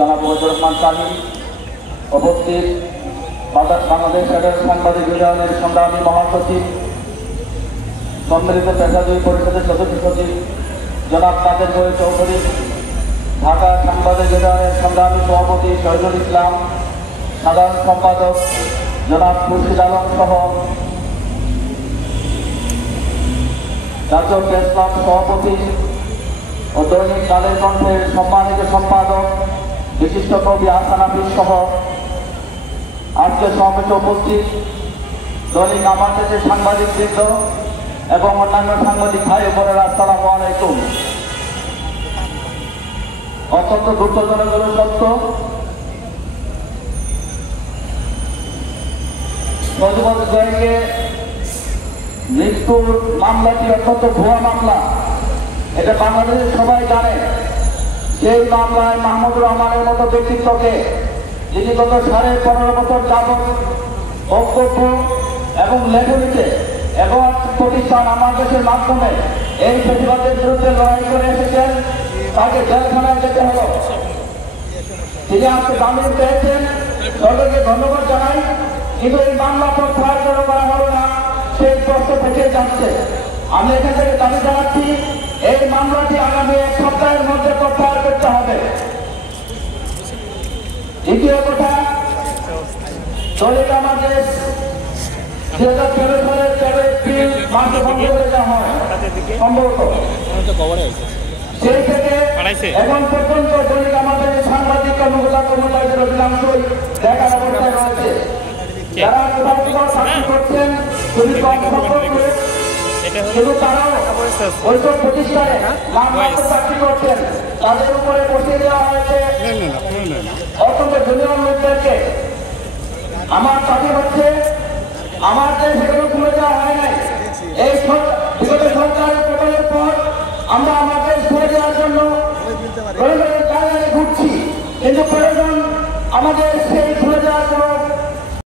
জনাব ওয়াহিদুর রহমান শাহীন, উপস্থিত বাংলাদেশ ফেডারেল সাংবাদিক ইউনিয়নের সংগ্রামী মহাসচিব, সম্মিলিত পেশাজীবী পরিষদের সদস্য সচিব জনাব কাদের গোয়েল চৌধুরী, ঢাকা সাংবাদিক ইউনিয়নের সংগ্রামী সভাপতি শহীদুল ইসলাম, সাধারণ সম্পাদক জনাব খুরশিদ আলম সহ রাজ্য প্রেস ক্লাব সভাপতি ও দৈনিক কালের কণ্ঠের সম্মানিত সম্পাদক বিশিষ্ট কবি হাসান হাফিজ সহ আজকে সমাবেশে উপস্থিত দৈনিক আমার দেশের সাংবাদিকবৃন্দ এবং অন্যান্য সাংবাদিক ভাই ও বোনেরা, আসসালামু আলাইকুম। অত্যন্ত দুঃখজনক হল সত্য, সজীবন জয়কে মৃত্যুর মামলাটি অত্যন্ত ভুয়া মামলা, এটা বাংলাদেশের সবাই জানে। সেই মামলায় মাহমুদুর রহমানের মতো ব্যক্তিত্বকে, যিনি গত 15.5 বছর যাবৎ বক্তব্য এবং লেখনীতে এবং প্রতিষ্ঠান আমার দেশের মাধ্যমে এই প্রতিবাদের বিরুদ্ধে লড়াই করে এসেছেন, তাকে জেলখানায় যেতে হলো। তিনি আজকে জামিন পেয়েছেন, সরকারকে ধন্যবাদ জানাই, কিন্তু এই মামলা প্রত্যাহার করা হলো না, সেই প্রশ্ন থেকে যাচ্ছে। আমি এখান থেকে দাবি জানাচ্ছি, এই মামলাটি আগামী 1 সপ্তাহের মধ্যে প্রত্যাহার করতে হবে। দ্বিতীয় কথা, দলিল আমাদের 2013 সালের 13 এপ্রিল মাসে বন্ধ করে দেওয়া হয় সম্ভবত, সেই থেকে এখন পর্যন্ত দলিল আমাদের সাংবাদিক কর্মকর্তাদের অধিকাংশই দেখার অবস্থায় রয়েছে। যারা কোথাও কোথাও চাকরি করছেন খুবই কম সংখ্যক লোক, কিন্তু তারাও ওইসব প্রতিষ্ঠানে নামমাত্র চাকরি করছেন, তাদের উপরে বসিয়ে দেওয়া হয়েছে অত্যন্ত জুনিয়র লোকদেরকে। আমার দাবি হচ্ছে, আমার দেশ এগুলো খুলে দেওয়া হয় নাই। এই বিগত সরকারের পতনের পর আমরা আমাদের খুলে দেওয়ার জন্য প্রয়োজনের জায়গায় ঘুরছি, কিন্তু প্রয়োজন আমাদের সেই খুলে দেওয়ার কোনো